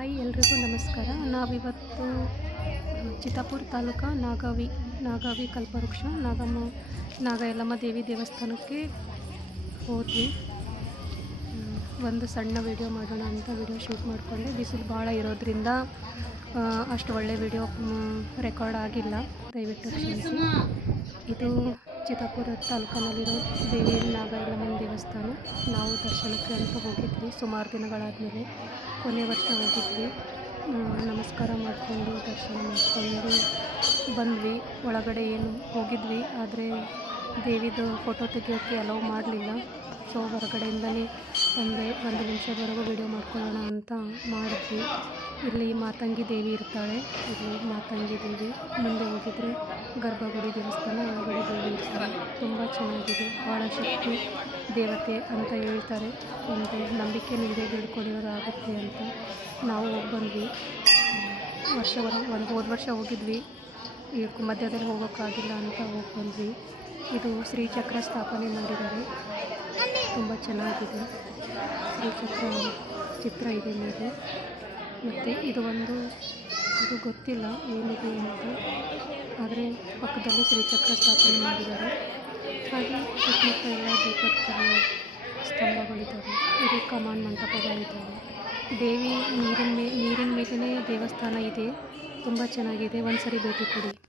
Hi ಎಲ್ರಿಗೂ ನಮಸ್ಕಾರ. ನಾವಿವತ್ತು ಚಿತ್ತಾಪುರ ತಾಲೂಕ ನಾಗಾವಿ ನಾಗಾವಿ ಕಲ್ಪವೃಕ್ಷ, ನಾಗಮ್ಮ ನಾಗ ಯಲ್ಲಮ್ಮ ದೇವಿ ದೇವಸ್ಥಾನಕ್ಕೆ ಹೋದ್ವಿ. ಒಂದು ಸಣ್ಣ ವಿಡಿಯೋ ಮಾಡೋಣ ಅಂತ ವಿಡಿಯೋ ಶೂಟ್ ಮಾಡಿಕೊಂಡೆ. ಬಿಸಿಲು ಭಾಳ ಇರೋದ್ರಿಂದ ಅಷ್ಟು ಒಳ್ಳೆ ವಿಡಿಯೋ ರೆಕಾರ್ಡ್ ಆಗಿಲ್ಲ. ದಯವಿಟ್ಟು ಇದು ಚಿತ್ತಾಪುರ ತಾಲೂಕಿನಲ್ಲಿರೋ ದೇವಿ ನಾಗ ಯಲ್ಲಮ್ಮನ ದೇವಸ್ಥಾನ. ನಾವು ದರ್ಶನಕ್ಕೆ ಅಂತ ಹೋಗಿದ್ವಿ. ಸುಮಾರು ದಿನಗಳಾದಮೇಲೆ ಕೊನೆ ವರ್ಷ ಹೋಗಿದ್ವಿ. ನಮಸ್ಕಾರ ಮಾಡಿಕೊಂಡು ದರ್ಶನ ಮಾಡಿಕೊಂಡು ಬಂದ್ವಿ. ಒಳಗಡೆ ಏನು ಹೋಗಿದ್ವಿ. ಆದರೆ ದೇವಿದು ಫೋಟೋ ತೆಗಿಯೋಕ್ಕೆ ಅಲೌ ಮಾಡಲಿಲ್ಲ. ಸೊ ಹೊರಗಡೆಯಿಂದಲೇ ಒಂದು ಒಂದು ನಿಮಿಷದವರೆಗೂ ವಿಡಿಯೋ ಮಾಡ್ಕೊಳ್ಳೋಣ ಅಂತ ಮಾಡಿದ್ವಿ. ಇಲ್ಲಿ ಮಾತಂಗಿ ದೇವಿ ಇರ್ತಾಳೆ. ಇಲ್ಲಿ ಮಾತಂಗಿ ದೇವಿ. ಮುಂದೆ ಹೋಗಿದ್ರೆ ಗರ್ಭಗುಡಿ ದೇವಸ್ಥಾನ, ಒಳಗಡೆ ದೇವಿ ಇರ್ತಾಳೆ ತುಂಬ ಚೆನ್ನಾಗಿದೆ. ಭಾಳ ಶಕ್ತಿ, ದೇವತೆ ಅಂತ ಹೇಳ್ತಾರೆ. ಒಂದು ನಂಬಿಕೆ ನೀವೇ ಬೀಳ್ಕೊಡಿರೋದಾಗುತ್ತೆ ಅಂತ ನಾವು ಹೋಗಿ ಬಂದ್ವಿ ವರ್ಷ ಒಂದು ಹೋದ ವರ್ಷ ಹೋಗಿದ್ವಿ. ಈ ಮಧ್ಯದಲ್ಲಿ ಹೋಗೋಕ್ಕಾಗಿಲ್ಲ ಅಂತ ಹೋಗಿ ಬಂದ್ವಿ ಇದು ಶ್ರೀಚಕ್ರ ಸ್ಥಾಪನೆ ಮಾಡಿದ್ದಾರೆ. ತುಂಬ ಚೆನ್ನಾಗಿದೆ. ಶ್ರೀಚಕ್ರ ಚಿತ್ರ ಇದೆ ಮೇಲೆ ಮತ್ತು ಇದು ಒಂದು, ಇದು ಗೊತ್ತಿಲ್ಲ ಏನಿದೆ ಅಂತ. ಆದರೆ ಪಕ್ಕದಲ್ಲಿ ಶ್ರೀಚಕ್ರ ಸ್ಥಾಪನೆ ಮಾಡಿದ್ದಾರೆ. ಹಾಗೆ ಸುತ್ತಮುತ್ತ ಎಲ್ಲ ಕಲ್ಲು ಸ್ತಂಭಗಳಿದ್ದಾವೆ. ಇದು ಕಮಾನ್ ಮಂಟಪಗಳಿದ್ದಾವೆ. ದೇವಿ ನೀರಿನ ಮೇ, ನೀರಿನ ಮೇಲೇ ದೇವಸ್ಥಾನ ಇದೆ. ತುಂಬ ಚೆನ್ನಾಗಿದೆ. ಒಂದು ಸರಿ ಭೇಟಿ ಕೊಡಿ.